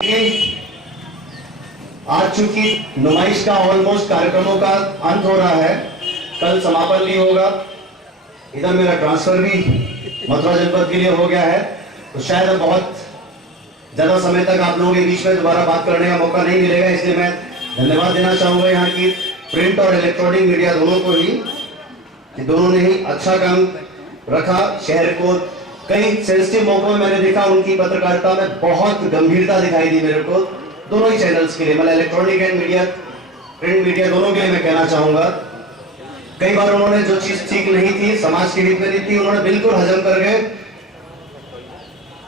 आज चूंकि नुमाइश का ऑलमोस्ट कार्यक्रमों का अंत हो रहा है, कल समापन भी होगा। इधर मेरा ट्रांसफर भी मथुरा जनपद के लिए हो गया है, तो शायद अब बहुत ज्यादा समय तक आप लोगों के बीच में दोबारा बात करने का मौका नहीं मिलेगा। इसलिए मैं धन्यवाद देना चाहूंगा यहाँ की प्रिंट और इलेक्ट्रॉनिक मीडिया दोनों को ही, कि दोनों ने ही अच्छा काम रखा। शहर को कई सेंसिटिव मौकों में मैंने देखा उनकी पत्रकारिता में बहुत गंभीरता दिखाई दी मेरे को, दोनों ही चैनल्स के लिए, मतलब electronic and media, print media दोनों के लिए मैं कहना चाहूंगा। कई बार उन्होंने जो चीज ठीक नहीं थी, समाज के हित में नहीं थी, उन्होंने बिल्कुल हजम करके,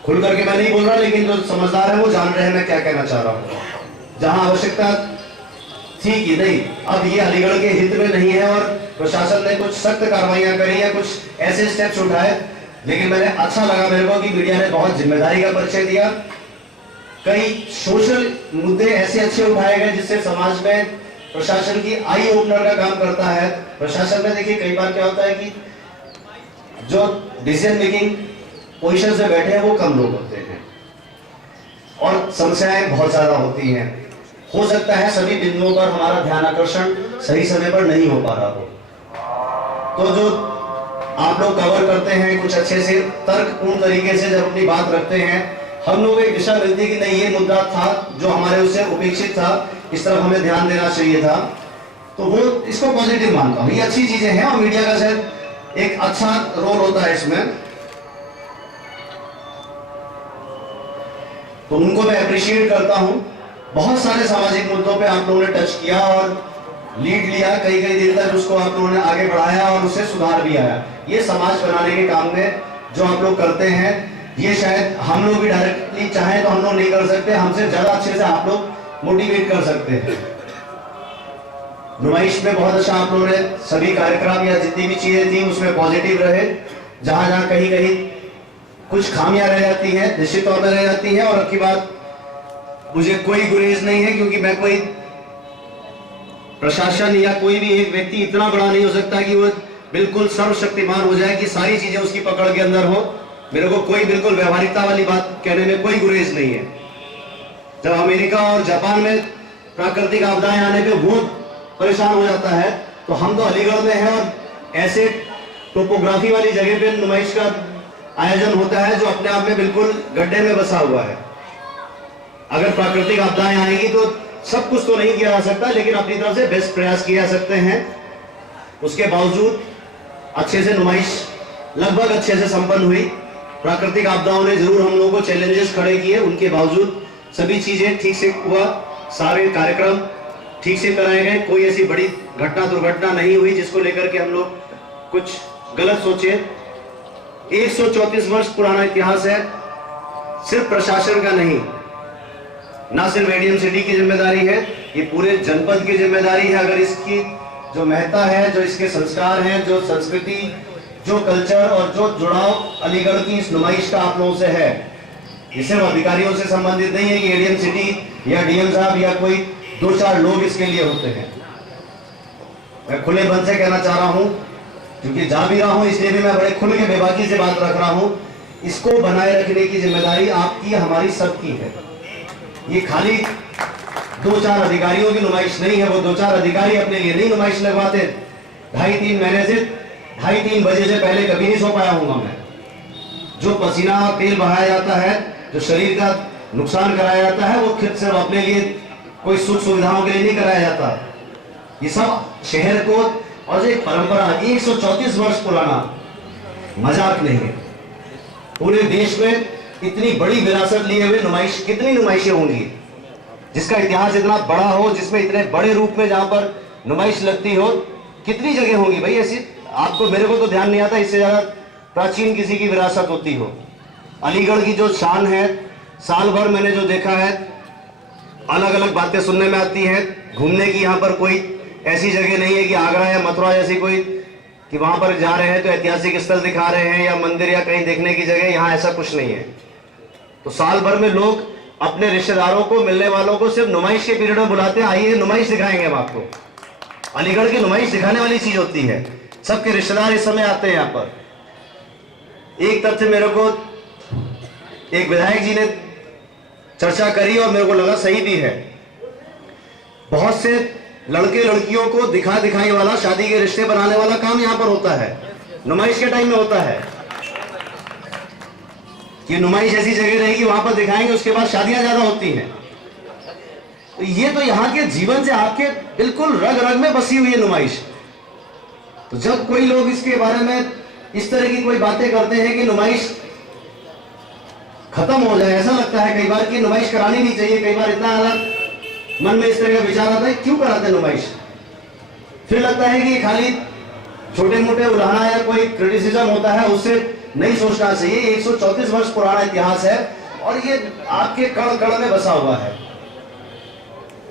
खुल करके मैं नहीं बोल रहा, लेकिन जो समझदार है वो जान रहे हैं मैं क्या कहना चाह रहा हूं। जहां आवश्यकता थी कि नहीं, अब ये अलीगढ़ के हित में नहीं है और प्रशासन ने कुछ सख्त कार्रवाइयां करी या कुछ ऐसे स्टेप्स उठाए, लेकिन मैंने अच्छा लगा मेरे को कि मीडिया ने बहुत जिम्मेदारी का परिचय दिया। कई सोशल मुद्दे ऐसे अच्छे उठाए गए जिससे समाज में प्रशासन की आई ओपनर का काम करता है। प्रशासन में देखिए कई बार क्या होता है कि जो डिसीजन मेकिंग पोजीशन से बैठे हैं वो कम लोग होते हैं और समस्याएं बहुत ज्यादा होती हैं। हो सकता है सभी बिंदुओं पर हमारा ध्यान आकर्षण सही समय पर नहीं हो पा रहा हो, तो जो आप लोग कवर करते हैं कुछ अच्छे से तर्कपूर्ण तरीके से जब अपनी बात रखते हैं, हम लोग एक दिशा मिलती है कि नहीं, ये मुद्दा था जो हमारे उससे उपेक्षित था, इस तरफ हमें ध्यान देना चाहिए था, तो वो इसको पॉजिटिव मानता हूं। ये अच्छी चीजें हैं और मीडिया का शायद एक अच्छा रोल होता है इसमें, तो उनको मैं अप्रिशिएट करता हूं। बहुत सारे सामाजिक मुद्दों पे आप लोगों ने टच किया और लीड लिया, कई देर तक उसको आप लोगों ने आगे बढ़ाया और उससे सुधार भी आया। ये समाज बनाने के काम में जो आप लोग करते हैं, ये शायद हम लोग भी डायरेक्टली चाहे तो हम लोग नहीं कर सकते, हमसे ज्यादा अच्छे से आप लोग मोटिवेट कर सकते हैं। नुमाइश में बहुत अच्छा आप लोगों ने सभी कार्यक्रम या जितनी भी चीजें थी उसमें पॉजिटिव रहे। जहां जहां कहीं कहीं कुछ खामियां रह जाती हैं, निश्चित तौर पर रह जाती हैं, और अब की बात मुझे कोई गुरेज नहीं है, क्योंकि मैं कोई प्रशासन या कोई भी एक व्यक्ति इतना बड़ा नहीं हो सकता कि वो बिल्कुल सर्वशक्तिमान हो जाए कि सारी चीजें उसकी पकड़ के अंदर हो। मेरे को कोई बिल्कुल व्यवहारिकता वाली बात कहने में कोई गुरेज नहीं है। जब अमेरिका और जापान में प्राकृतिक आपदाएं आने पे वो परेशान हो जाता है, तो हम तो अलीगढ़ में हैं और ऐसे टोपोग्राफी वाली जगह पे नुमाइश का आयोजन होता है जो अपने आप में बिल्कुल गड्ढे में बसा हुआ है। अगर प्राकृतिक आपदाएं आएंगी तो सब कुछ तो नहीं किया जा सकता, लेकिन अपनी तरफ से बेस्ट प्रयास किए जा सकते हैं। उसके बावजूद अच्छे से नुमाइश लगभग अच्छे से संपन्न हुई। प्राकृतिक आपदाओं ने जरूर हम लोगों को चैलेंजेस खड़े किए, उनके बावजूद सभी चीजें ठीक से हुआ, सारे कार्यक्रम ठीक से कराए गए, कोई ऐसी बड़ी घटना दुर्घटना नहीं हुई जिसको लेकर के हम लोग कुछ गलत सोचे। 134 वर्ष पुराना इतिहास है, सिर्फ प्रशासन का नहीं, ना सिर्फ एडीएम सिटी की जिम्मेदारी है, ये पूरे जनपद की जिम्मेदारी है। अगर इसकी जो महत्ता है, जो इसके संस्कार हैं, जो संस्कृति, जो कल्चर और जो जुड़ाव अलीगढ़ की इस नुमाइश का आप लोगों से है, ये सिर्फ अधिकारियों से संबंधित नहीं है कि एडीएम सिटी या डीएम साहब या कोई 2-4 लोग इसके लिए होते हैं। मैं खुले मन से कहना चाह रहा हूं, क्योंकि जा भी रहा हूं इसलिए भी मैं बड़े खुल के बेबाकी से बात रख रहा हूं। इसको बनाए रखने की जिम्मेदारी आपकी, हमारी सबकी है। ये खाली 2-4 अधिकारियों की नुमाइश नहीं है। वो 2-4 अधिकारी अपने लिए नहीं नुमाइश लगवाते। 2.5-3 महीने से 2:30-3 बजे से पहले कभी नहीं सो पाया हूंगा मैं। जो पसीना तेल बहाया जाता है, जो शरीर का नुकसान कराया जाता है, वो खुद सिर्फ अपने लिए कोई सुख सुविधाओं के लिए नहीं कराया जाता। ये सब शहर को, और एक परंपरा 134 वर्ष पुराना मजाक नहीं है। पूरे देश में इतनी बड़ी विरासत लिए हुए नुमाइश, कितनी नुमाइशें होंगी जिसका इतिहास इतना बड़ा हो, जिसमें इतने बड़े रूप में जहां पर नुमाइश लगती हो, कितनी जगह होगी भाई ऐसी? आपको, मेरे को तो ध्यान नहीं आता इससे ज्यादा प्राचीन किसी की विरासत होती हो। अलीगढ़ की जो शान है, साल भर मैंने जो देखा है, अलग अलग बातें सुनने में आती हैं। घूमने की यहाँ पर कोई ऐसी जगह नहीं है कि आगरा या मथुरा जैसी कोई, कि वहां पर जा रहे हैं तो ऐतिहासिक स्थल दिखा रहे हैं या मंदिर या कहीं देखने की जगह, यहाँ ऐसा कुछ नहीं है। तो साल भर में लोग अपने रिश्तेदारों को, मिलने वालों को सिर्फ नुमाइश के पीरियड में बुलाते हैं, आइए नुमाइश दिखाएंगे हम आपको। अलीगढ़ की नुमाइश दिखाने वाली चीज होती है। सबके रिश्तेदार इस समय आते हैं यहाँ पर। एक तथ्य मेरे को एक विधायक जी ने चर्चा करी और मेरे को लगा सही भी है। बहुत से लड़के लड़कियों को दिखा दिखाई वाला, शादी के रिश्ते बनाने वाला काम यहां पर होता है, नुमाइश के टाइम में होता है कि नुमाइश ऐसी जगह रहेगी, वहां पर दिखाएंगे, उसके बाद शादियां ज्यादा होती हैं। तो ये तो यहाँ के जीवन से आपके बिल्कुल रग रग में बसी हुई है नुमाइश। तो जब कोई लोग इसके बारे में इस तरह की कोई बातें करते हैं कि नुमाइश खत्म हो जाए, ऐसा लगता है कई बार कि नुमाइश करानी नहीं चाहिए। कई बार इतना अलग मन में इस तरह का विचार आता है, क्यों कराते हैं नुमाइश। फिर लगता है कि खाली छोटे मोटे उलाहना या कोई क्रिटिसिज्म होता है, उससे नहीं सोचना चाहिए। 134 वर्ष पुराना इतिहास है और ये आपके कण कण में बसा हुआ है।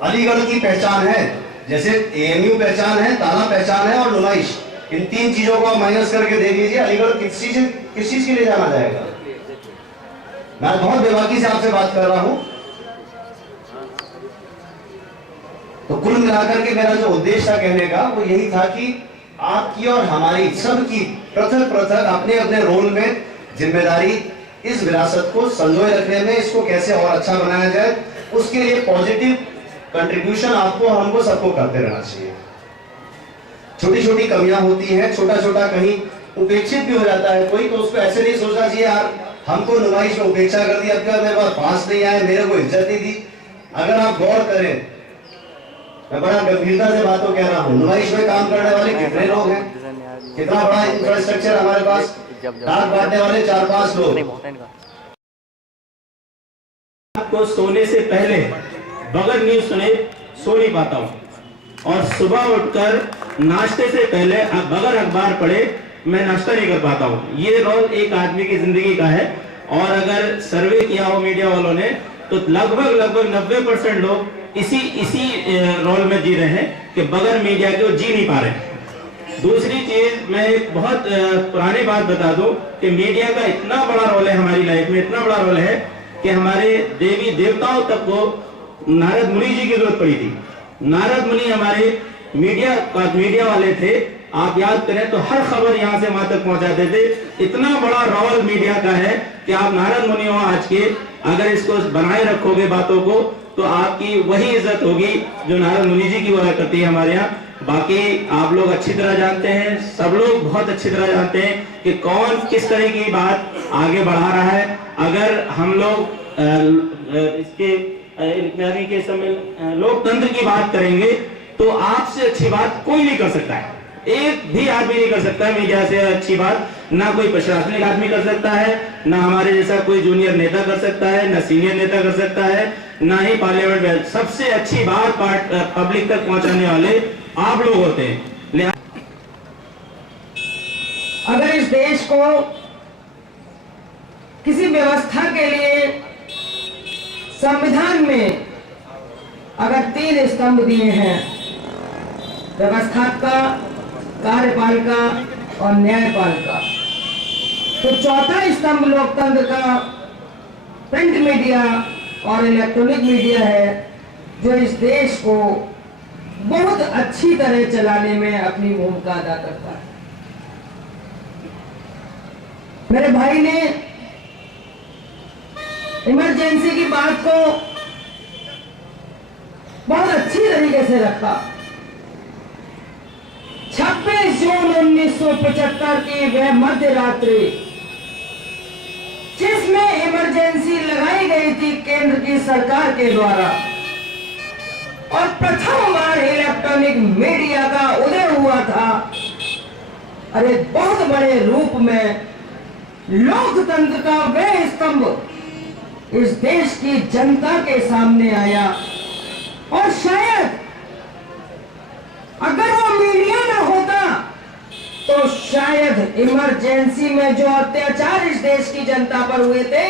अलीगढ़ की पहचान है, जैसे एएमयू पहचान है, ताला पहचान है और नुमाइश, इन तीन चीजों को आप माइनस करके देख लीजिए, अलीगढ़ किस चीज के लिए जाना जाएगा। मैं बहुत बेबाकी से आपसे बात कर रहा हूं। तो कुल मिलाकर के मेरा जो उद्देश्य था कहने का, वो यही था कि आपकी और हमारी सबकी पृथक पृथक अपने अपने रोल में जिम्मेदारी, इस विरासत को संजोए रखने में, इसको कैसे और अच्छा बनाया जाए, उसके लिए पॉजिटिव कंट्रीब्यूशन आपको हमको सबको करते रहना चाहिए। छोटी छोटी कमियां होती हैं, छोटा छोटा कहीं उपेक्षित भी हो जाता है कोई, तो उसको ऐसे नहीं सोचना चाहिए यार हमको नुमाइश में उपेक्षा कर दी, अब क्या मेरे पास पास नहीं आए, मेरे को इज्जत नहीं दी। अगर आप गौर करें, मैं बड़ा गंभीरता से बातों कह रहा हूं, नुमाइश में काम करने वाले कितने लोग हैं, कितना बड़ा इंफ्रास्ट्रक्चर हमारे पास, डाक बांटने वाले 4-5 लोग। आपको सोने से पहले बगैर न्यूज सुने सो नहीं पाता हूँ, और सुबह उठकर नाश्ते से पहले बगैर अखबार पढ़े मैं नाश्ता नहीं कर पाता हूँ। ये रोल एक आदमी की जिंदगी का है। और अगर सर्वे किया हो मीडिया वालों ने, तो लगभग 90% लोग इसी रोल में जी रहे हैं कि बगैर मीडिया के वो जी नहीं पा रहे। दूसरी चीज, मैं एक बहुत पुरानी बात बता दूं कि मीडिया का इतना बड़ा रोल है हमारी लाइफ में, इतना बड़ा रोल है कि हमारे देवी देवताओं तक को नारद मुनि जी की जरूरत पड़ी थी। नारद मुनि हमारे मीडिया वाले थे। आप याद करें तो हर खबर यहां से वहां तक पहुंचाते थे। इतना बड़ा रोल मीडिया का है कि आप नारद मुनि हो आज के, अगर इसको बनाए रखोगे बातों को, तो आपकी वही इज्जत होगी जो नारद मुनि जी की हुआ करती है हमारे यहाँ। बाकी आप लोग अच्छी तरह जानते हैं, सब लोग बहुत अच्छी तरह जानते हैं कि कौन किस तरह की बात आगे बढ़ा रहा है। अगर हम लोग इसके के समय लोकतंत्र की बात करेंगे तो आपसे अच्छी बात कोई नहीं कर सकता है, एक भी आदमी नहीं कर सकता है मीडिया से अच्छी बात। ना कोई प्रशासनिक आदमी कर सकता है, ना हमारे जैसा कोई जूनियर नेता कर सकता है, ना सीनियर नेता कर सकता है, ना ही पार्लियामेंट में। सबसे अच्छी बात पब्लिक तक पहुंचाने वाले आप लोग होते हैं। अगर इस देश को किसी व्यवस्था के लिए संविधान में अगर 3 स्तंभ दिए हैं, व्यवस्थात्मक का, कार्यपालिका और न्यायपालिका, तो चौथा स्तंभ लोकतंत्र का प्रिंट मीडिया और इलेक्ट्रॉनिक मीडिया है, जो इस देश को बहुत अच्छी तरह चलाने में अपनी भूमिका अदा करता है। मेरे भाई ने इमरजेंसी की बात को बहुत अच्छी तरीके से रखा। 26 जून 1975 की वह मध्य रात्रि जिसमें इमरजेंसी लगाई गई थी केंद्र की सरकार के द्वारा, और प्रथम बार इलेक्ट्रॉनिक मीडिया का उदय हुआ था, अरे बहुत बड़े रूप में लोकतंत्र का वह स्तंभ इस देश की जनता के सामने आया। और शायद अगर वो मीडिया न होता तो शायद इमरजेंसी में जो अत्याचार इस देश की जनता पर हुए थे,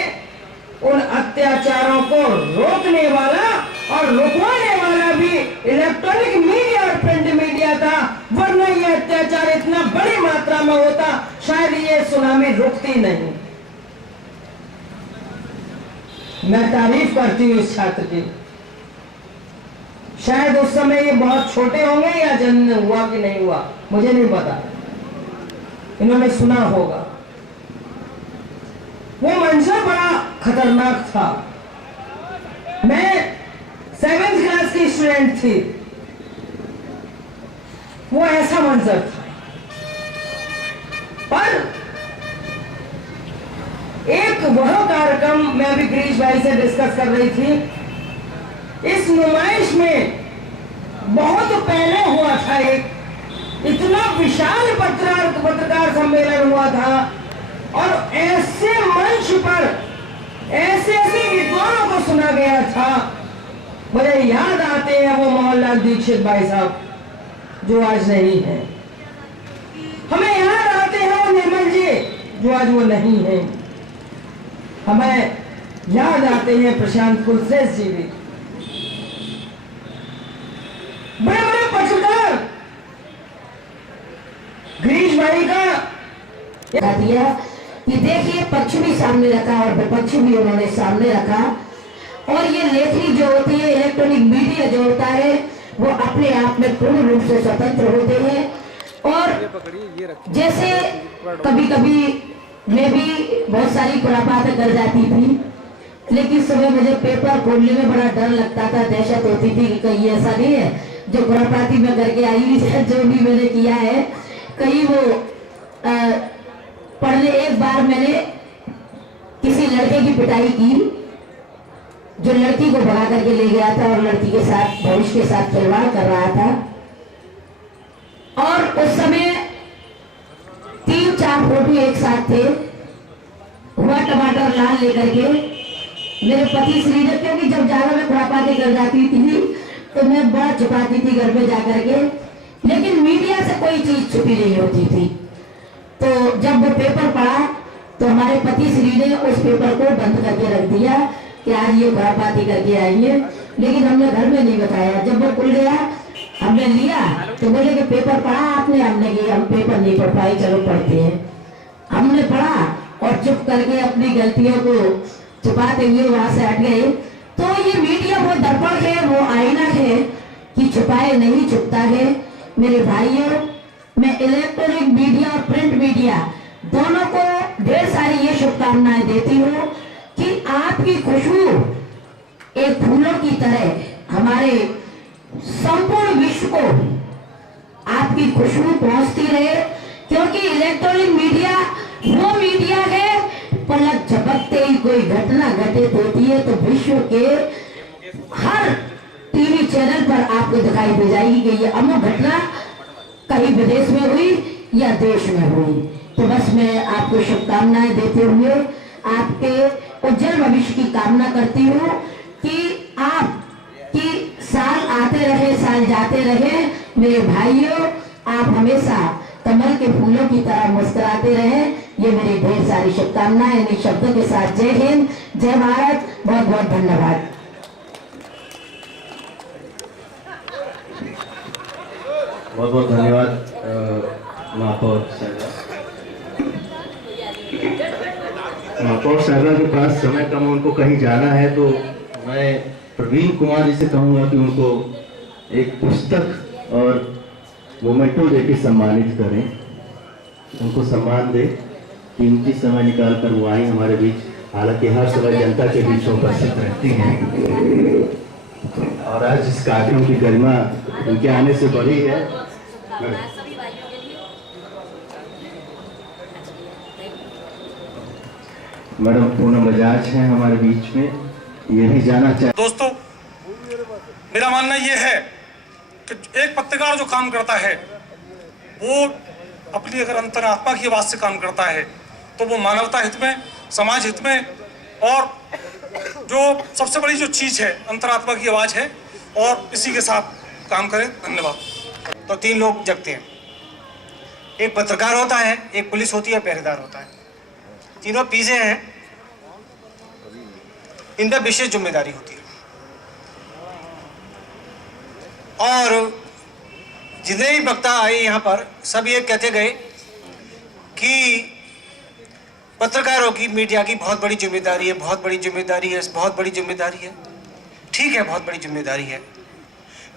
उन अत्याचारों को रोकने वाला और रुकवाने वाला भी इलेक्ट्रॉनिक मीडिया और प्रिंट मीडिया था। वरना ये अत्याचार इतना बड़ी मात्रा में होता, शायद ये सुनामी रुकती नहीं। मैं तारीफ करती हूँ इस छात्र की। शायद उस समय ये बहुत छोटे होंगे या जन्म हुआ कि नहीं हुआ मुझे नहीं पता, इन्होंने सुना होगा। वो मंजर बड़ा खतरनाक था। मैं 7th क्लास की स्टूडेंट थी, वो ऐसा मंजर था। पर एक वह कार्यक्रम मैं अभी गिरीश भाई से डिस्कस कर रही थी, इस नुमाइश में बहुत पहले हुआ था, एक इतना विशाल पत्रकार सम्मेलन हुआ था और ऐसे मंच पर ऐसे विद्वानों को सुना गया था। मुझे याद आते हैं वो मोहनलाल दीक्षित भाई साहब जो आज नहीं है, हमें याद आते हैं वो निर्मल जी जो आज वो नहीं है, हमें याद आते हैं प्रशांत कुलश्रेष्ठ जी भी, बड़े बड़े पत्रकार। गिरीश भाई का दिया कि देखिए पक्ष भी सामने रखा और विपक्ष भी उन्होंने सामने रखा। और ये लेखनी जो होती है, इलेक्ट्रॉनिक मीडिया जो होता है, वो अपने आप में पूर्ण रूप से स्वतंत्र होते हैं। और जैसे कभी कभी मैं भी बहुत सारी खुरापातें कर जाती थी, लेकिन सुबह मुझे पेपर खोलने में बड़ा डर लगता था, दहशत होती थी कि कहीं ऐसा नहीं है जो खुरापाती में करके आई हुई, जो भी मैंने किया है कहीं वो पढ़ने। एक बार मैंने किसी लड़के की पिटाई की जो लड़की को भगा करके ले गया था और लड़की के साथ भविष्य के साथ खिलवाड़ कर रहा था। और उस समय 3-4 फोटो एक साथ थे, हुआ टमाटर लाल लेकर के मेरे पति श्री ने, क्योंकि जब ज्यादा मैं खुरापाती कर जाती थी तो मैं बड़ा छुपाती थी घर पे जाकर के, लेकिन मीडिया से कोई चीज छुपी नहीं होती थी। तो जब वो पेपर पढ़ा तो हमारे पति श्री ने उस पेपर को बंद करके रख दिया कि आज ये खुरापाती करके आई है, लेकिन हमने घर में नहीं बताया। जब वो खुल गया हमने लिया तो बोले कि पेपर पढ़ा आपने? हमने कि हम पेपर नहीं पढ़ पाए, चलो पढ़ते हैं। हमने पढ़ा और चुप करके अपनी गलतियों को छुपाते हुए वहां से हट गए। तो ये मीडिया वो दर्पण है, वो आईना है कि छुपाए नहीं छुपता है। मेरे भाइयों, मैं इलेक्ट्रॉनिक मीडिया और प्रिंट मीडिया दोनों को ढेर सारी ये शुभकामनाएं देती हूँ कि आपकी खुशबू एक फूलों की तरह हमारे संपूर्ण विश्व को आपकी खुशबू पहुंचती रहे, क्योंकि इलेक्ट्रॉनिक मीडिया वो मीडिया है, पलक झपकते ही कोई घटना घटित होती है तो विश्व के हर टीवी चैनल पर आपको दिखाई दे जाएगी कि ये अमुक घटना कहीं विदेश में हुई या देश में हुई। तो बस मैं आपको शुभकामनाएं देते हुए आपके उज्जवल भविष्य की कामना करती हूँ कि आपकी साल आते रहे, साल जाते रहे। मेरे भाइयों, आप हमेशा कमल के फूलों की तरह मुस्कुराते रहे। ये मेरी ढेर सारी शुभकामनाएं। इन शब्दों के साथ जय हिंद, जय भारत, बहुत बहुत धन्यवाद। बहुत बहुत धन्यवाद महापौर साहबा के पास समय कम, उनको कहीं जाना है, तो मैं प्रवीण कुमार जी से कहूँगा कि उनको एक पुस्तक और मोमेंटो देके सम्मानित करें, उनको सम्मान दे। कीमती समय निकाल कर वो आई हमारे बीच, हालांकि हर समय जनता के बीच उपस्थित रहती हैं और आज इस कार्यक्रम की गरिमा उनके आने से बढ़ी है। मैडम पूनम बजाज हैं हमारे बीच में, ये भी जाना चाहिए। दोस्तों, मेरा मानना ये है कि एक पत्रकार जो काम करता है वो अपनी अगर अंतरात्मा की आवाज से काम करता है तो वो मानवता हित में, समाज हित में, और जो सबसे बड़ी जो चीज है अंतरात्मा की आवाज है, और इसी के साथ काम करें। धन्यवाद। तो 3 लोग जगते हैं, एक पत्रकार होता है, एक पुलिस होती है, पहरेदार होता है। तीनों पीछे हैं, इन पर विशेष जिम्मेदारी होती है। और जितने भी वक्ता आए यहाँ पर सब ये कहते गए कि पत्रकारों की, मीडिया की बहुत बड़ी जिम्मेदारी है, बहुत बड़ी जिम्मेदारी है, बहुत बड़ी जिम्मेदारी है। ठीक है, बहुत बड़ी जिम्मेदारी है,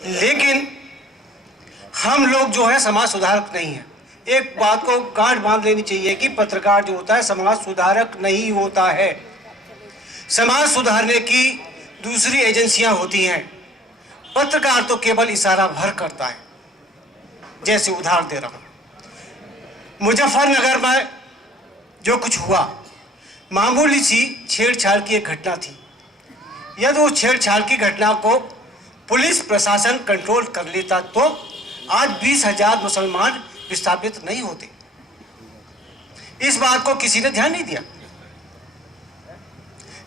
लेकिन हम लोग जो है समाज सुधारक नहीं है। एक बात को गांठ बांध लेनी चाहिए कि पत्रकार जो होता है समाज सुधारक नहीं होता है। समाज सुधारने की दूसरी एजेंसियां होती हैं, पत्रकार तो केवल इशारा भर करता है। जैसे उदाहरण दे रहा हूं, मुजफ्फरनगर में जो कुछ हुआ, मामूली सी छेड़छाड़ की एक घटना थी। यदि उस छेड़छाड़ की घटना को पुलिस प्रशासन कंट्रोल कर लेता तो आज 20,000 मुसलमान विस्थापित नहीं होते। इस बात को किसी ने ध्यान नहीं दिया।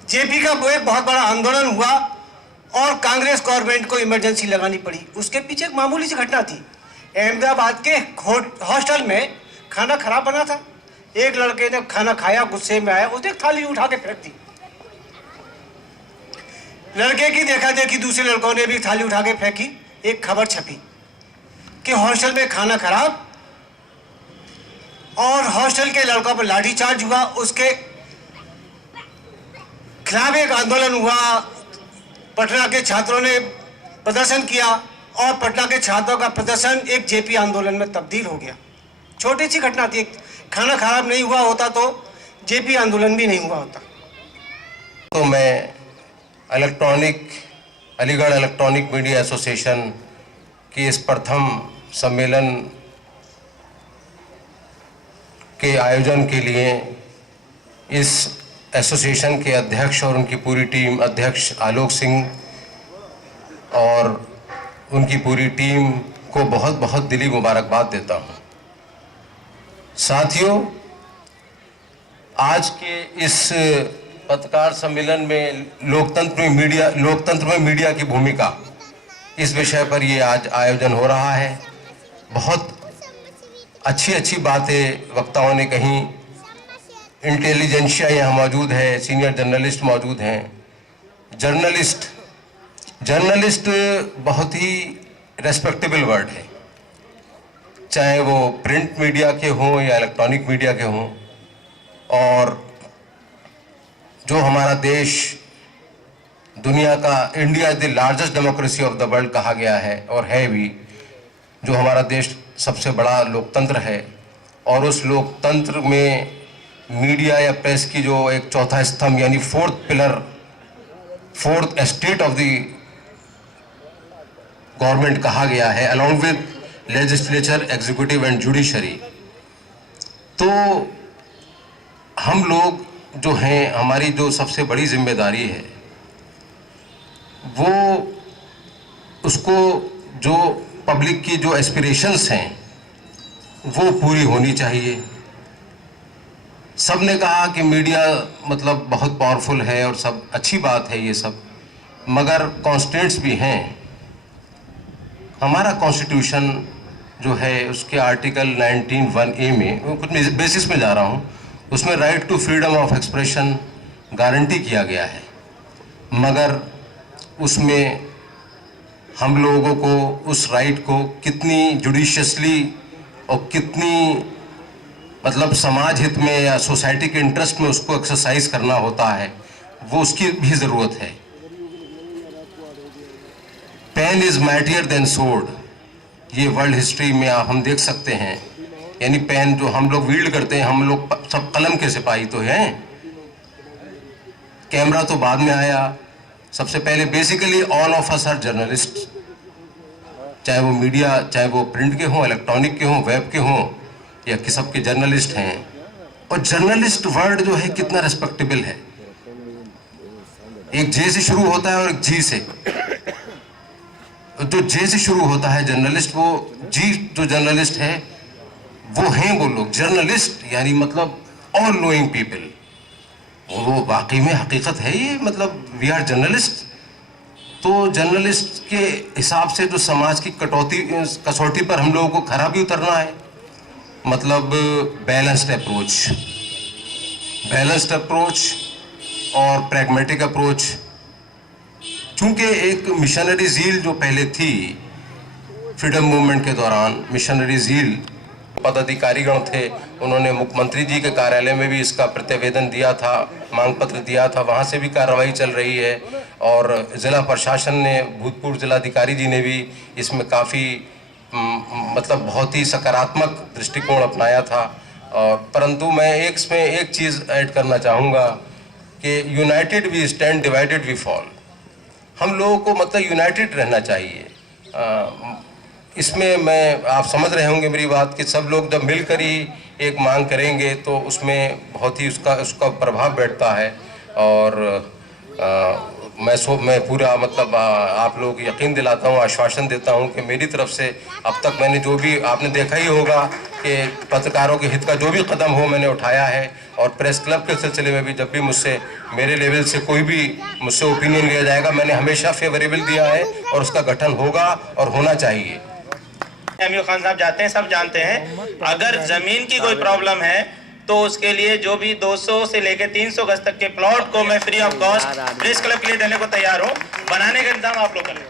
जेपी का वो एक बहुत बड़ा आंदोलन हुआ और कांग्रेस गवर्नमेंट को इमरजेंसी लगानी पड़ी। उसके पीछे एक मामूली सी घटना थी। अहमदाबाद के हॉस्टल में खाना खराब बना था। एक लड़के ने खाना खाया, गुस्से में आया, उसने थाली उठा के फेंक दी। लड़के की देखा देखी दूसरे लड़कों ने भी थाली उठा के फेंकी। एक खबर छपी कि हॉस्टल में खाना खराब और हॉस्टल के लड़कों पर लाठीचार्ज हुआ। उसके खिलाफ एक आंदोलन हुआ। पटना के छात्रों ने प्रदर्शन किया और पटना के छात्रों का प्रदर्शन एक जेपी आंदोलन में तब्दील हो गया। छोटी सी घटना थी। खाना खराब नहीं हुआ होता तो जेपी आंदोलन भी नहीं हुआ होता। तो मैं अलीगढ़ इलेक्ट्रॉनिक मीडिया एसोसिएशन की इस प्रथम सम्मेलन के आयोजन के लिए इस एसोसिएशन के अध्यक्ष और उनकी पूरी टीम, अध्यक्ष आलोक सिंह और उनकी पूरी टीम को बहुत बहुत दिली मुबारकबाद देता हूँ। साथियों, आज के इस पत्रकार सम्मेलन में लोकतंत्र में मीडिया की भूमिका, इस विषय पर ये आज आयोजन हो रहा है। बहुत अच्छी बातें वक्ताओं ने कही। इंटेलिजेंशिया यहाँ मौजूद है, सीनियर जर्नलिस्ट मौजूद हैं। जर्नलिस्ट बहुत ही रेस्पेक्टेबल वर्ड है, चाहे वो प्रिंट मीडिया के हों या इलेक्ट्रॉनिक मीडिया के हों। और जो हमारा देश दुनिया का, India is the largest democracy of the world कहा गया है और है भी, जो हमारा देश सबसे बड़ा लोकतंत्र है, और उस लोकतंत्र में मीडिया या प्रेस की जो एक चौथा स्तंभ यानी fourth pillar, fourth estate of the government कहा गया है, along with legislature, executive and judiciary. तो हम लोग जो हैं, हमारी जो सबसे बड़ी जिम्मेदारी है वो उसको, जो पब्लिक की जो एस्पिरेशंस हैं वो पूरी होनी चाहिए। सब ने कहा कि मीडिया मतलब बहुत पावरफुल है और सब अच्छी बात है ये सब, मगर कॉन्स्टेंट्स भी हैं। हमारा कॉन्स्टिट्यूशन जो है उसके आर्टिकल 19(1)A में, कुछ बेसिस में जा रहा हूँ, उसमें right to freedom of expression guarantee किया गया है, मगर उसमें हम लोगों को उस राइट को कितनी जुडिशियसली और कितनी मतलब समाज हित में या सोसाइटी के इंटरेस्ट में उसको एक्सरसाइज करना होता है, वो उसकी भी ज़रूरत है। Pen is mightier than sword, ये वर्ल्ड हिस्ट्री में हम देख सकते हैं। यानी पेन जो हम लोग वील्ड करते हैं, हम लोग सब कलम के सिपाही तो हैं। कैमरा तो बाद में आया। सबसे पहले basically all of us are journalist, चाहे वो मीडिया, चाहे वो प्रिंट के हों, इलेक्ट्रॉनिक के हों, वेब के हों, या कि सबके जर्नलिस्ट हैं। और जर्नलिस्ट वर्ड जो है कितना रेस्पेक्टेबल है। एक जे से शुरू होता है और एक जी से। जो जे से शुरू होता है जर्नलिस्ट, वो जी जो जर्नलिस्ट है वो हैं वो लोग जर्नलिस्ट, यानी मतलब ऑल नोइंग पीपल। वो वाकई में हकीकत है ये, मतलब वी आर जर्नलिस्ट। तो जर्नलिस्ट के हिसाब से जो समाज की कसौटी पर हम लोगों को खरा भी उतरना है, मतलब बैलेंस्ड अप्रोच और प्रैग्मेटिक अप्रोच। चूंकि एक मिशनरी ज़ील जो पहले थी फ्रीडम मूवमेंट के दौरान, मिशनरी ज़ील पदाधिकारीगण थे, उन्होंने मुख्यमंत्री जी के कार्यालय में भी इसका प्रतिवेदन दिया था, मांग पत्र दिया था, वहाँ से भी कार्रवाई चल रही है। और ज़िला प्रशासन ने, भूतपूर्व जिलाधिकारी जी ने भी इसमें काफ़ी मतलब बहुत ही सकारात्मक दृष्टिकोण अपनाया था। और परंतु मैं इसमें एक चीज़ ऐड करना चाहूँगा कि united we stand, divided we fall. हम लोगों को मतलब यूनाइटेड रहना चाहिए। इसमें मैं, आप समझ रहे होंगे मेरी बात, कि सब लोग जब मिलकर ही एक मांग करेंगे तो उसमें बहुत ही उसका प्रभाव बैठता है। और मैं पूरा मतलब आप लोगों को यकीन दिलाता हूँ, आश्वासन देता हूँ कि मेरी तरफ से अब तक मैंने जो भी, आपने देखा ही होगा कि पत्रकारों के हित का जो भी कदम हो मैंने उठाया है। और प्रेस क्लब के सिलसिले में भी जब भी मुझसे, मेरे लेवल से कोई भी मुझसे ओपिनियन लिया जाएगा, मैंने हमेशा फेवरेबल दिया है और उसका गठन होगा और होना चाहिए। एमयू खान साहब जाते हैं, सब जानते हैं। अगर जमीन की कोई प्रॉब्लम है तो उसके लिए जो भी 200 से लेकर 300 गज तक के प्लॉट को मैं free of cost press club के लिए देने को तैयार हूँ। बनाने का इंतजाम आप लोग करें।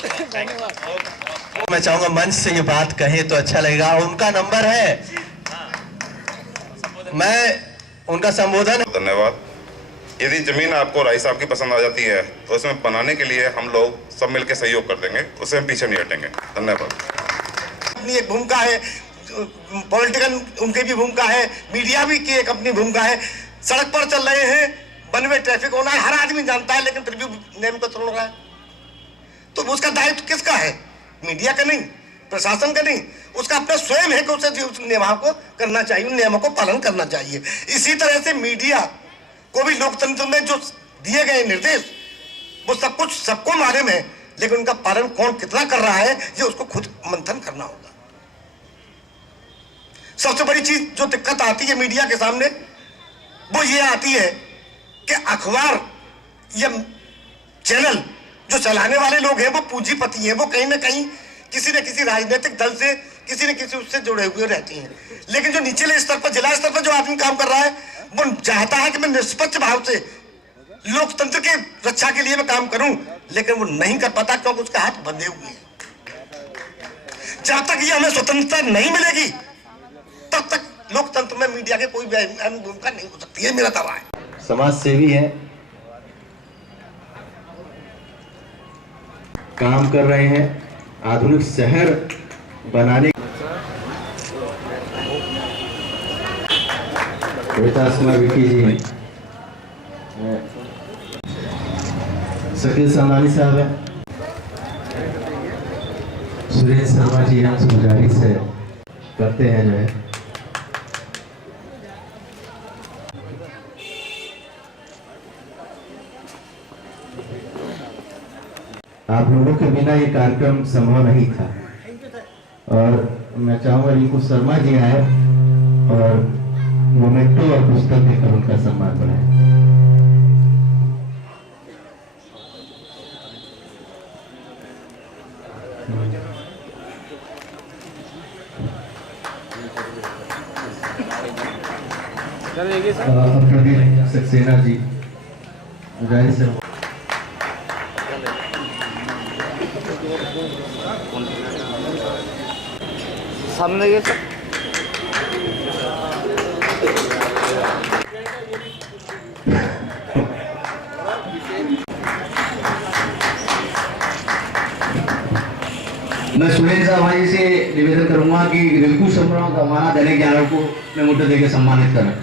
मैं चाहूंगा मंच से ये बात कहें तो अच्छा लगेगा। उनका नंबर है, मैं उनका संबोधन। धन्यवाद। यदि जमीन आपको राय साहब की पसंद आ जाती है तो इसमें बनाने के लिए हम लोग सब मिलकर सहयोग कर देंगे, उससे हम पीछे नहीं हटेंगे। धन्यवाद। अपनी एक भूमिका है, पॉलिटिकल उनकी भी भूमिका है, मीडिया भी की एक अपनी भूमिका है। सड़क पर चल रहे हैं, वन वे ट्रैफिक होना है, हर आदमी जानता है, लेकिन फिर भी नियम को तोड़ रहा है। तो उसका दायित्व किसका है? मीडिया का नहीं, प्रशासन का नहीं, उसका अपना स्वयं है कि उसे उस नियमों को करना चाहिए, उन नियमों को पालन करना चाहिए। इसी तरह से मीडिया को भी लोकतंत्र में जो दिए गए निर्देश, वो सब कुछ सबको मालूम है, लेकिन उनका पालन कौन कितना कर रहा है ये उसको खुद मंथन करना होगा। सबसे बड़ी चीज जो दिक्कत आती है मीडिया के सामने वो ये आती है कि अखबार या चैनल जो चलाने वाले लोग हैं वो पूंजीपति हैं, वो कहीं ना कहीं किसी न किसी राजनीतिक दल से, किसी न किसी उससे जुड़े हुए रहती हैं। लेकिन जो निचले स्तर पर, जिला स्तर पर जो आदमी काम कर रहा है वो चाहता है कि मैं निष्पक्ष भाव से लोकतंत्र के रक्षा के लिए मैं काम करूं, लेकिन वो नहीं कर पाता क्योंकि उसके हाथ बंधे हुए हैं। जब तक ये हमें स्वतंत्रता नहीं मिलेगी तब तक लोकतंत्र में मीडिया के कोई अहम भूमिका नहीं हो सकती है, मेरा दावा है। समाज सेवी है, काम कर रहे हैं आधुनिक शहर बनाने। विकास कुमार विकी जी, शकील सामानी साहब है, सुरेश शर्मा जी हमसे गुजारिश है करते हैं जो है। आप लोगों के बिना ये कार्यक्रम संभव नहीं था और मैं चाहूंगा रिंकू शर्मा जी आए और मोमेंटो और पुस्तक देकर उनका सम्मान बनाए। प्रदीप सक्सेना जी गुजारिश है। सामने ये सब मैं सुरेश साहब भाई से निवेदन करूंगा कि रिंकू शर्मा का हमारा दैनिक जागरण को मैं मुद्दे देकर सम्मानित करें।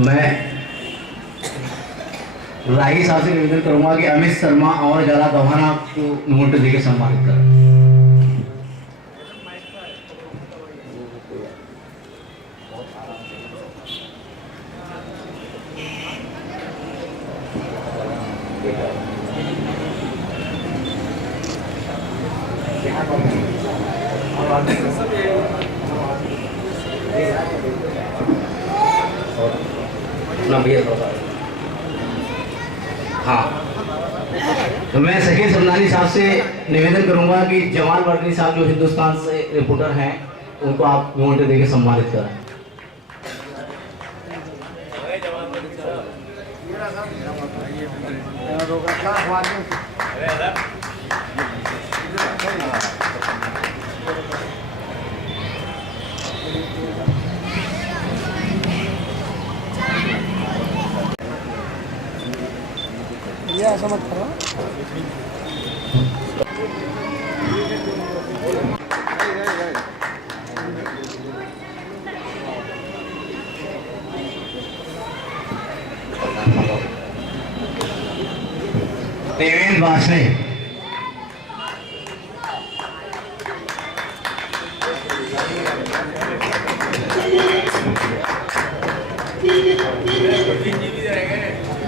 मैं राही साहब से निवेदन करूंगा कि अमित शर्मा और जला गवाना को नोट देकर सम्मानित करें। हाँ, तो मैं शकील समदानी साहब से निवेदन करूंगा कि जमाल वर्दी साहब जो हिंदुस्तान से रिपोर्टर हैं उनको आप नोट देकर सम्मानित करें। देवेंद्र वासने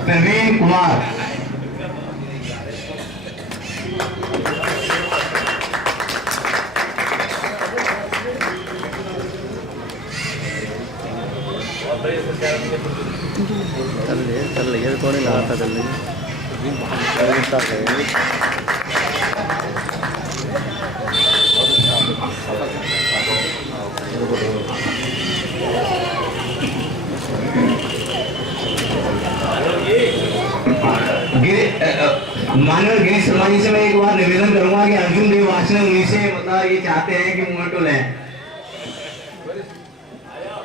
प्रवीण कुमार चल रही है कौन लगाता चल रही मानव गिरीश शर्मा जी से मैं एक बार निवेदन करूंगा कि अर्जुन देव वासने उन्हीं से मतलब ये चाहते हैं कि मोमेंटो लें।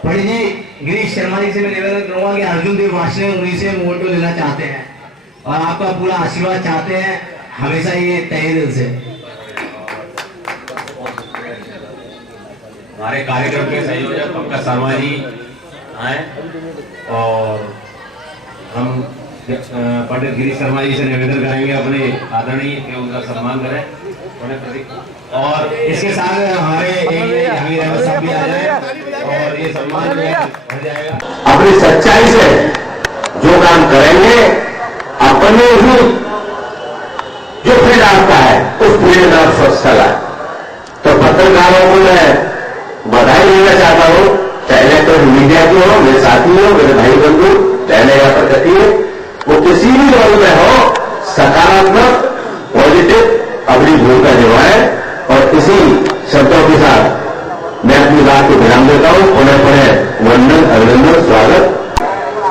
पंडित जी गिरीश शर्मा जी से मैं निवेदन करूंगा कि अर्जुन देव वासने उन्हीं से मोमेंटो लेना चाहते हैं और आपका पूरा आशीर्वाद चाहते हैं हमेशा, ये तहे दिल से। हमारे कार्यक्रम के संयोजक पंकज शर्मा जी आए और हम पंडित गिरीश शर्मा जी से निवेदन करेंगे अपने आदरणीय के उनका सम्मान करें और इसके साथ हमारे हमीर अहमद साहब भी आ जाए और ये सम्मान हो जाएगा। अपनी सच्चाई से जो काम करेंगे अपने ही जो फील्ड आता है उस फील्ड में स्वच्छता लाए। तो पत्रकारों को मैं बधाई देना चाहता हूं, चाहे तो मीडिया की हो, मेरे साथी हो, मेरे भाई बंधु, चाहे या प्रगति हो, वो किसी भी दौर में हो, सकारात्मक पॉजिटिव अपनी भूमिका निभाए। और इसी शब्दों के साथ मैं अपनी बात को विराम देता हूं। पुनः पुनः वंदन, अभिनंदन, स्वागत।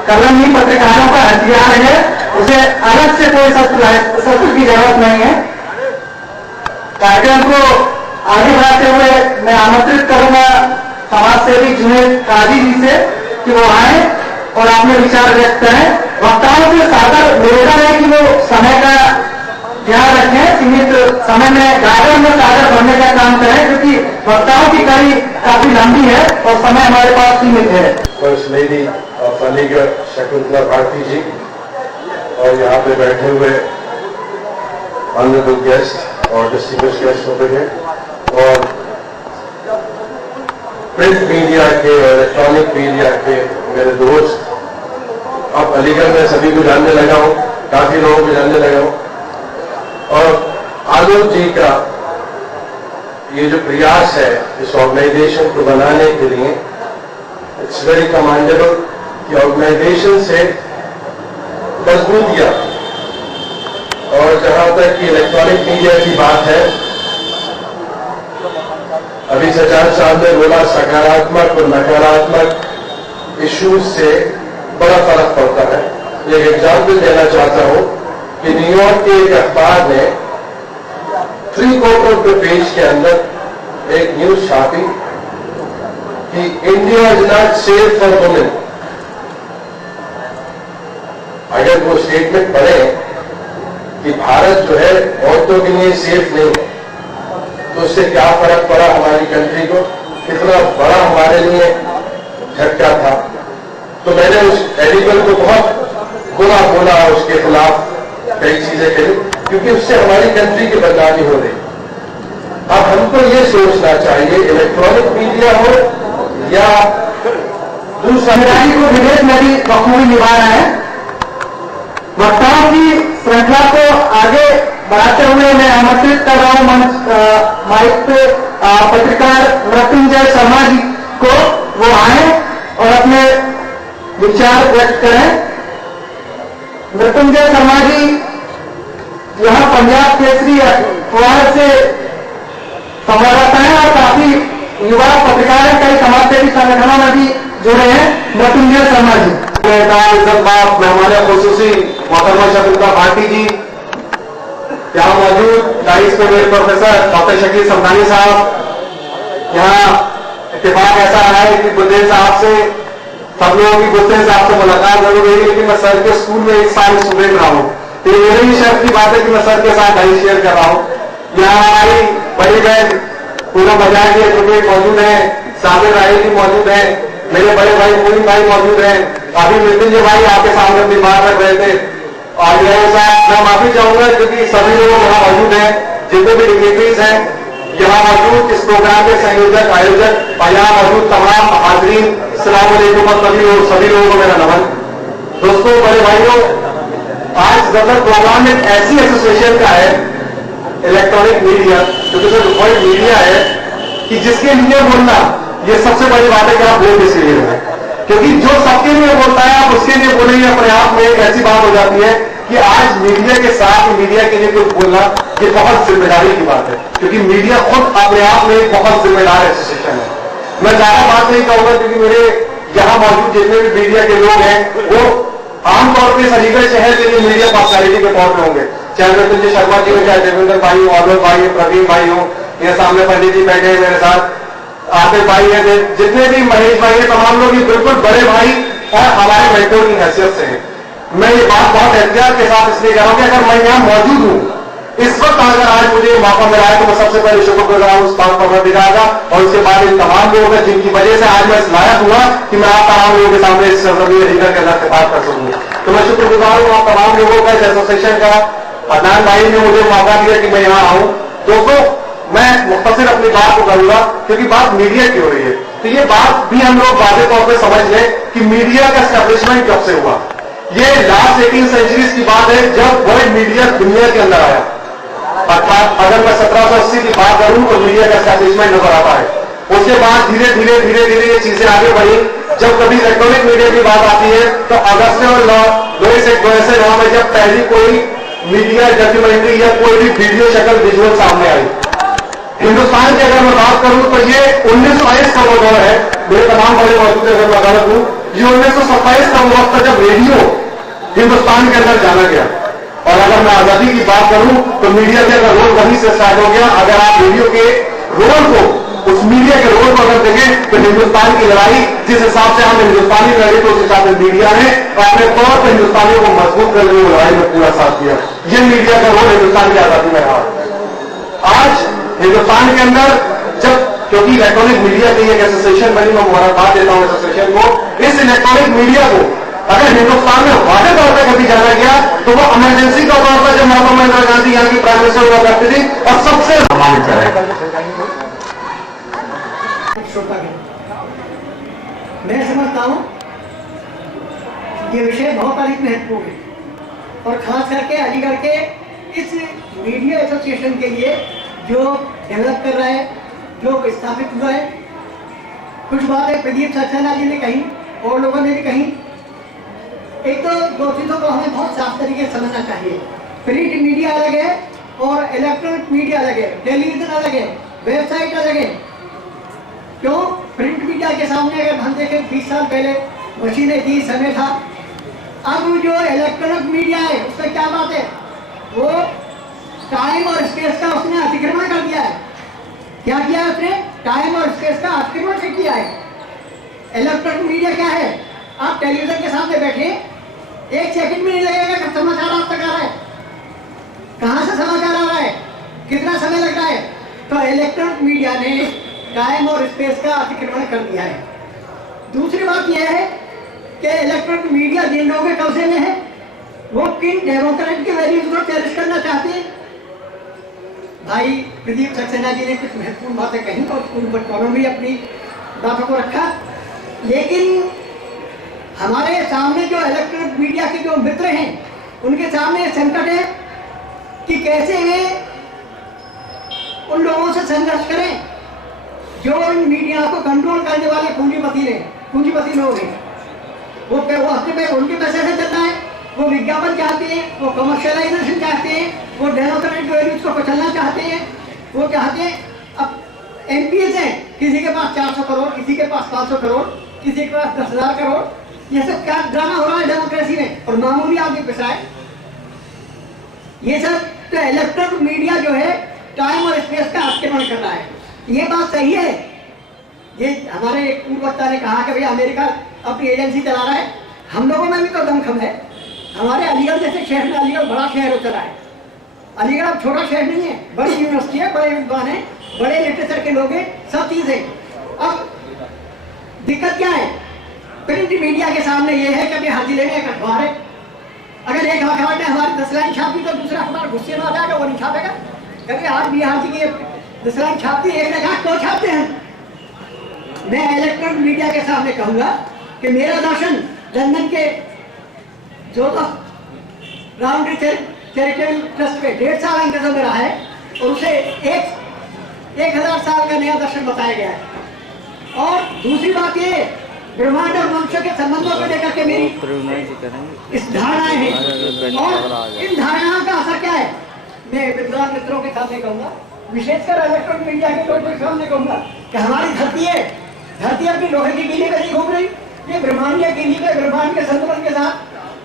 कलम ही पत्रकारों का हथियार है, उसे अलग से कोई शस्त्र की जरूरत नहीं है। कार्यक्रम को आगे बढ़ाते हुए मैं आमंत्रित करूंगा समाज सेवी जुनेद काजी जी से कि वो आए और अपने विचार व्यक्त करें। वक्ताओं से सादर निवेदन है कि वो समय का ध्यान रखें, सीमित समय में गार्डन में सादर भरने का काम करें, क्योंकि वक्ताओं की कड़ी काफी लंबी है और समय हमारे पास सीमित है। First lady of Aligarh Shakuntala Bharti ji और यहाँ पे बैठे हुए ऑनरेबल गेस्ट और डिस्टिंग्विश्ड गेस्ट होते हैं और प्रिंट मीडिया के और इलेक्ट्रॉनिक मीडिया के मेरे दोस्त, अब अलीगढ़ में सभी को जानने लगा हूं, काफी लोगों को जानने लगा हूं और आलोक जी का ये जो प्रयास है इस ऑर्गेनाइजेशन को बनाने के लिए, इट्स वेरी कमांडेबल कि ऑर्गेनाइजेशन से मजबूतियां। और जहां तक कि इलेक्ट्रॉनिक मीडिया की बात है, अभी सचार साहब ने बोला सकारात्मक और नकारात्मक इश्यूज से बड़ा फर्क पड़ता है। एक एग्जाम्पल देना चाहता हूं कि न्यूयॉर्क के एक अखबार ने 3/4 ऑफ द पेज के अंदर एक न्यूज छापी कि India is not safe for women. अगर वो स्टेटमेंट पढ़े कि भारत जो है औरतों के लिए सेफ नहीं है, तो उससे क्या फर्क पड़ा हमारी कंट्री को, कितना बड़ा हमारे लिए झटका था। तो मैंने उस एडिकल को बहुत बुरा बोला, उसके खिलाफ कई चीजें करी, क्योंकि उससे हमारी कंट्री की बदनामी हो रही। अब हमको ये सोचना चाहिए, इलेक्ट्रॉनिक मीडिया हो या दूसरा, को विदेश में भी बखूबी निभा रहा है। वक्ताओं की श्रृंखला को आगे बढ़ाते हुए मैं आमंत्रित कर रहा हूं मंच माइक पे पत्रकार मृत्युंजय शर्मा जी को, वो आए और अपने विचार व्यक्त करें। मृत्युंजय शर्मा जी यहाँ पंजाब केसरी अखबार से संवाददाता है और काफी युवा पत्रकार है, कई समाजसेवी संगठनों में भी जुड़े हैं। मृत्युंजय शर्मा जी, मेहमान खुसूसी मोहतरमा शकुंतला भारती जी, यहाँ मौजूद डाइस पे मेरे प्रोफेसर डॉक्टर शकील समदानी साहब, यहाँ इत्तेफाक ऐसा रहा है कि बुलंद साहब से सब लोगों की बुलंद साहब से मुलाकात जरूर हुई, लेकिन मैं सर के स्कूल में एक साल स्टूडेंट रहा हूँ, तो मेरी शर्त की बात है कि मैं सर के साथ आई शेयर कर रहा हूँ। यहाँ हमारी बड़ी बहन पूनम बजाज जी मौजूद है, साबिर राय जी मौजूद है, मेरे बड़े भाई मोहित भाई मौजूद है, अभी मृत्युंजय भाई आपके सामने अपनी बात रख रहे थे। और यह साहब मैं माफी चाहूंगा क्योंकि सभी लोग यहाँ मौजूद हैं, जितने भी डिग्निटरीज हैं यहाँ मौजूद, इस प्रोग्राम के संयोजक आयोजक और यहाँ मौजूद तमाम हाजरीन, अस्सलाम वालेकुम सभी लोगों को मेरा नमन। दोस्तों, बड़े भाइयों, आज गदर प्रोग्राम एक ऐसी एसोसिएशन का है इलेक्ट्रॉनिक मीडिया, जो कि वर्ल्ड मीडिया है, कि जिसके लिए बोलना ये सबसे बड़ी बात है कि आप बोल किसके लिए हैं, क्योंकि जो सबके लिए बोलता है आप उसके लिए बोलेंगे, अपने आप में एक ऐसी बात हो जाती है कि आज मीडिया के साथ मीडिया के लिए कुछ बोलना ये बहुत जिम्मेदारी की बात है, क्योंकि मीडिया खुद अपने आप में एक बहुत जिम्मेदार एसोसिएशन है। मैं ज्यादा बात नहीं कहूंगा क्योंकि मेरे यहाँ मौजूद जितने भी मीडिया के लोग हैं वो आमतौर पर अलीगढ़ शहर के लिए मीडिया पर्सनैलिटी के तौर पर होंगे, चाहे मृत्युंजय शर्मा जी हो, चाहे देवेंद्र भाई हो, अवध भाई हो, प्रवीण भाई हो, मेरे सामने पंडित जी बैठे हैं मेरे साथ, आतिफ भाई है, जितने भी महेश भाई है, तमाम लोग ये बिल्कुल बड़े भाई और हमारे मेंटोर की हैसियत से हैं। मैं ये बात बहुत एहतियात के साथ इसलिए कह रहा हूं कि अगर मैं यहाँ मौजूद हूं इस वक्त, अगर आज मुझे मौका मिला है तो मैं सबसे पहले शुक्रगुजार हूं उस बात पर दिखागा, और उसके बाद इन तमाम लोगों का जिनकी वजह से आज मैं इस लायक हुआ कि मैं आप तमाम लोगों के सामने इस सरजमीन अलीगढ़ के अंदर बात कर सकूं। तो मैं शुक्रगुजार हूं आप तमाम लोगों का, इस एसोसिएशन का। अदनान भाई ने मुझे मौका दिया कि मैं यहाँ आऊं। दोस्तों, मैं मुख्तसर अपनी बात को करूंगा क्योंकि बात मीडिया की हो रही है, तो ये बात भी हम लोग वादे तौर पर समझ लें कि मीडिया का एस्टेब्लिशमेंट कब से हुआ। ये लास्ट 18 सेंचुरीज की बात है जब वर्ल्ड मीडिया दुनिया के अंदर आया। अर्थात अगर मैं 1780 की बात करूं तो मीडिया का एस्टेब्लिशमेंट नजर आता है। उसके बाद धीरे धीरे धीरे धीरे ये चीजें आगे बढ़ी। जब कभी इलेक्ट्रॉनिक मीडिया की बात आती है तो अगस्ते और लुईस एग्बोयसे नाम है जब पहली कोई मीडिया डॉक्यूमेंट्री या कोई भी वीडियो शक्ल विजुअल सामने आई। हिंदुस्तान की अगर मैं बात करूं तो ये 1922 का वो दौर है, मेरे तमाम बड़े मौजूद अगर मैं गलत हूं, ये 1927 का वक्त था जब रेडियो हिंदुस्तान के अंदर जाना गया। और अगर मैं आजादी की बात करूं तो मीडिया के अगर रोल वहीं से स्टार्ट हो गया। अगर आप रेडियो के रोल को, उस मीडिया के रोल को अगर देखें तो हिंदुस्तान की लड़ाई जिस हिसाब से हम हिंदुस्तानी लड़े तो उस हिसाब से मीडिया ने अपने तौर पर हिंदुस्तानियों को मजबूत करने की लड़ाई में पूरा साथ दिया। यह मीडिया का रोल हिंदुस्तान की आजादी में रहा। आज हिंदुस्तान के अंदर जब, क्योंकि इलेक्ट्रॉनिक मीडिया की एक एसोसिएशन बनी, मैं मुबारकबाद देता हूं एसोसिएशन को। इस इलेक्ट्रॉनिक मीडिया को अगर हिंदुस्तान में वादे तौर पर कभी जाना गया तो वो इमरजेंसी का तौर पर जब महात्मा इंदिरा गांधी यहाँ की प्राइम मिनिस्टर हुआ करती थी और सबसे सम्मानित करें। मैं समझता हूं ये विषय बहुत अधिक महत्वपूर्ण है और खास करके अलीगढ़ के इस मीडिया एसोसिएशन के लिए जो डेवलप कर रहा है, जो स्थापित हुआ है। कुछ बातें प्रदीप सक्सेना जी ने कही और लोगों ने भी कही। एक तो दो चीज़ों को हमें बहुत साफ तरीके से समझना चाहिए। प्रिंट मीडिया अलग है और इलेक्ट्रॉनिक मीडिया अलग है, टेलीविजन अलग है, वेबसाइट अलग है। क्यों? प्रिंट मीडिया के सामने अगर हम देखें 20 साल पहले मशीनें थी, समय था। अब जो इलेक्ट्रॉनिक मीडिया है उसमें क्या बात है, वो टाइम और स्पेस का उसने अतिक्रमण कर दिया है। क्या किया है उसने? टाइम और स्पेस का अतिक्रमण से किया है। इलेक्ट्रॉनिक मीडिया क्या है? आप टेलीविजन के सामने बैठे 1 सेकंड भी नहीं लगेगा कि समाचार आप तक आ रहा है। कहां से समाचार आ रहा है, कितना समय लग रहा है। तो इलेक्ट्रॉनिक मीडिया ने टाइम और स्पेस का अतिक्रमण कर दिया है। दूसरी बात यह है कि इलेक्ट्रॉनिक मीडिया जिन लोगों के कब्जे में है वो किन डेमोक्रेट के वैल्यूज को चेरिश करना चाहते हैं। भाई प्रदीप सक्सेना जी ने कुछ महत्वपूर्ण बातें कही और उन पर कॉलों भी अपनी बातों को रखा, लेकिन हमारे सामने जो इलेक्ट्रॉनिक मीडिया के जो मित्र हैं उनके सामने संकट है कि कैसे वे उन लोगों से संघर्ष करें जो इन मीडिया को कंट्रोल करने वाले पूंजीपति लोग हैं। वो अपने पे उनके पैसे से चलना है, वो विज्ञापन चाहते हैं, वो कमर्शियलाइजेशन चाहते हैं, वो डेमोक्रेटिक वैल्यूज को कुचलना चाहते हैं। वो चाहते हैं, अब एमपीएस हैं, किसी के पास 400 करोड़, किसी के पास 500 करोड़, किसी के पास 10,000 करोड़। ये सब क्या ड्रामा हो रहा है डेमोक्रेसी में, और मामूली आगे पिस रहा है। ये सब तो इलेक्ट्रॉनिक मीडिया जो है टाइम और स्पेस का अतिक्रमण कर रहा है। ये बात सही है। ये हमारे एक पूर्व वक्ता ने कहा कि भाई अमेरिका अपनी एजेंसी चला रहा है, हम लोगों में भी तो दमखम है। हमारे अलीगढ़ जैसे शहर में, अलीगढ़ बड़ा शहर हो चला है, अलीगढ़ अब छोटा शहर नहीं है, बड़ी यूनिवर्सिटी है, बड़े विद्वान है, बड़े लिटरेचर के लोग हैं, सब चीजें। अब दिक्कत क्या है? प्रिंट मीडिया के सामने ये है कि अभी हाथी लेने एक अखबार है, अगर एक अखबार ने हमारी 10 लाइन छापी तो दूसरा अखबार गुस्से में आ जाएगा, वो नहीं छापेगा। कभी आज बिहार जी की 10 लाइन छापती है, एक ने कहा क्यों छापते हैं? मैं इलेक्ट्रॉनिक मीडिया के सामने कहूंगा कि मेरा दर्शन लंदन के जो राउंड चैरिटेबल ट्रस्ट पे 1.5 साल अंग्रेजों में रहा है और उसे 1000 साल का नया दर्शन बताया गया है। और दूसरी बात ये, ब्रह्मांड और मनुष्य के संबंधों को लेकर के मेरी इस धारणाएं हैं, और इन धारणाओं का असर क्या है मैं विद्वान मित्रों के सामने कहूंगा, विशेषकर इलेक्ट्रॉनिक मीडिया के लोगों के सामने कहूंगा कि हमारी धरती है, धरती अपनी लोहे की कीली पे नहीं घूम रही, ये ब्रह्मांड की कीली पे ब्रह्मांड के संतुलन के साथ,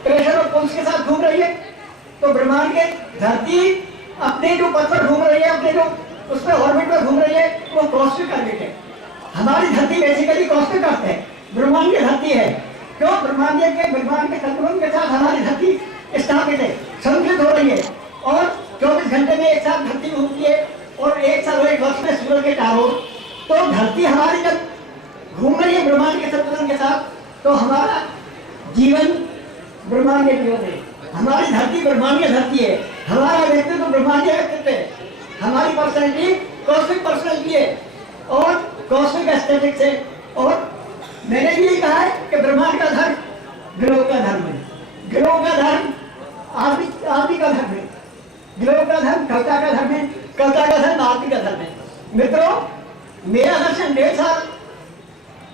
प्रेशर और पुल्स के साथ घूम रही है। तो ब्रह्मांड के धरती अपने जो पथ पर घूम रही है, अपने जो उस पर ऑर्बिट पर घूम रही है, वो कॉस्मिक ऑर्बिट है। हमारी धरती बेसिकली कॉस्मिक अर्थ है, ब्रह्मांड की धरती है। क्यों? ब्रह्मांड के संतुलन के साथ हमारी धरती स्थापित है, संतुलित हो रही है, और 24 घंटे में एक साथ धरती घूमती है, और 1 साल और 1 वर्ष में सूर्य के चारों। तो धरती हमारी जब घूम रही है ब्रह्मांड के संतुलन के साथ, तो हमारा जीवन ब्रह्मांडीय जीवन है, हमारी धरती ब्रह्मांडीय धरती है, हमारा व्यक्तित्व ब्रह्मांडीय व्यक्तित्व है, हमारी पर्सनैलिटी कॉस्मिक पर्सनैलिटी है और कॉस्मिक एस्थेटिक्स है। और मैंने भी कहा है कि ब्रह्मांड का धर्म ग्रहों का धर्म है, ग्रहों का धर्म आदि का धर्म है, ग्रहों का धर्म कविता का धर्म है, कविता का धर्म आदि का धर्म है। मित्रों, मेरा दर्शन 1.5 साल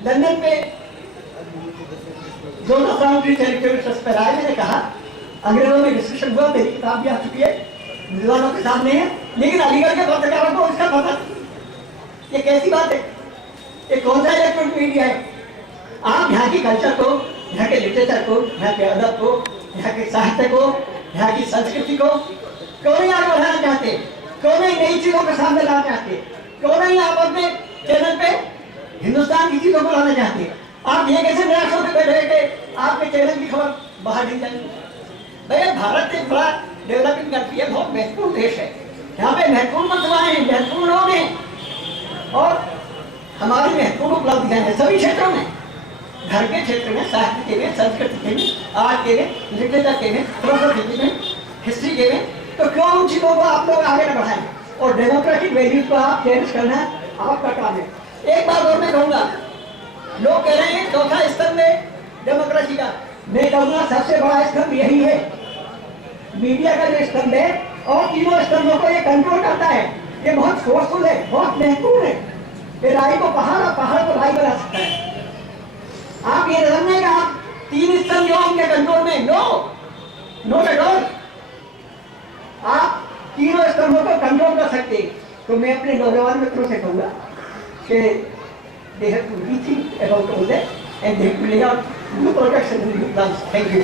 लंदन में जो चैरिटेबल ट्रस्ट पर आए, मैंने कहा अंग्रेजों में डिस्कशन हुआ, मेरी किताब भी आ चुकी है, विद्वानों के सामने है, लेकिन अलीगढ़ के पत्रकारों को इसका पता नहीं। ये कैसी बात है? ये कौन सा इलेक्ट्रॉनिक मीडिया है? आप यहाँ की कल्चर को, यहाँ के लिटरेचर को, यहाँ के अदब को, यहाँ के साहित्य को, यहाँ की संस्कृति को क्यों नहीं आगे बढ़ाना चाहते? क्यों नहीं नई चीजों के सामने लाना चाहते? क्यों नहीं आप अपने चैनल पे हिंदुस्तान की चीजों को लाना चाहते? आप ये कैसे निराश होकर बैठे कि आपके चैनल की खबर बाहर नहीं जाएगी? भैया, भारत एक बड़ा डेवलपिंग कंट्री है, बहुत महत्वपूर्ण देश है, यहाँ पे महत्वपूर्ण मतवाएं हैं, महत्वपूर्ण लोग हैं, और हमारी महत्वपूर्ण उपलब्धियां हैं सभी क्षेत्रों में, घर के क्षेत्र में, साहित्य के में, संस्कृति के में, आर्ट के में, लिटरेचर के में, फिलोसफी के में, हिस्ट्री के में। तो क्यों उन चीजों को आप लोग आगे न बढ़ाएं? और डेमोक्रेटिक वैल्यूज को आप चेंज करना आपका काम है। एक बात और मैं कहूंगा, लोग कह रहे हैं चौथा स्तंभ है डेमोक्रेसी का, मैं कहूंगा सबसे बड़ा स्तंभ यही है, मीडिया का जो स्तंभ है, और तीनों स्तंभों को ये कंट्रोल करता है। ये बहुत फोर्सफुल है, बहुत महत्वपूर्ण है, ये राई को पहाड़ और पहाड़ को राई बना सकता है। आप ये समझें कि आप 3 स्तंभ जो उनके कंट्रोल में, नो एट ऑल, आप तीनों स्तंभों को कंट्रोल कर सकते। तो मैं अपने नौजवान मित्रों से कहूंगा कि they have to rethink about all that and they have to lay out new projects and new plans. Thank you.